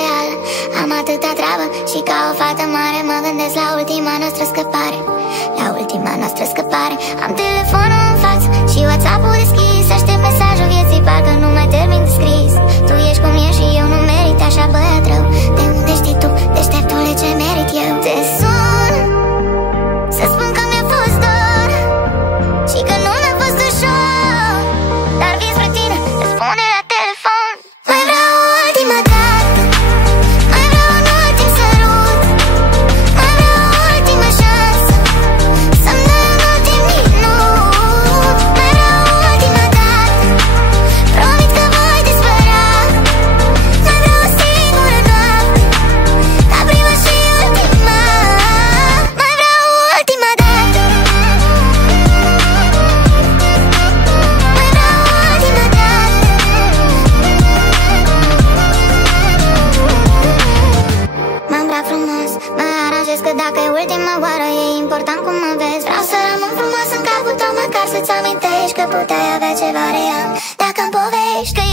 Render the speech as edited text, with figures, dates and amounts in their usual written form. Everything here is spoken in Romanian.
real. Am atâta treabă și ca o fată mare mă gândesc la ultima noastră scăpare. La ultima noastră scăpare. Am telefonul în față și WhatsApp-ul deschis. Aștept mesajul vieții, parcă nu mai termin de scris. Tu ești cum ești și eu nu merit așa băiat rău. De unde știi tu, deșteptule, ce merit eu? Te sun să spun că mi-a fost dor și că nu mi-a fost ușor, dar vin spre tine, răspunde la telefon. Mai vreau o ultima dată, mai vreau un ultim sărut, mai vreau o ultimă șansă să-mi dai un ultim minut. Mai vreau o ultima dată, promit că voi dispărea. Mai vreau o singură noapte, ca prima și ultima. Mai vreau o ultima dată, mai vreau o ultima dată. Mă îmbrac frumos, mă aranjez că dacă e ultima oară e important cum mă vezi. Vreau să rămân frumos în capul tău, măcar să-ți amintești că puteai avea ceva real dacă-mi povești că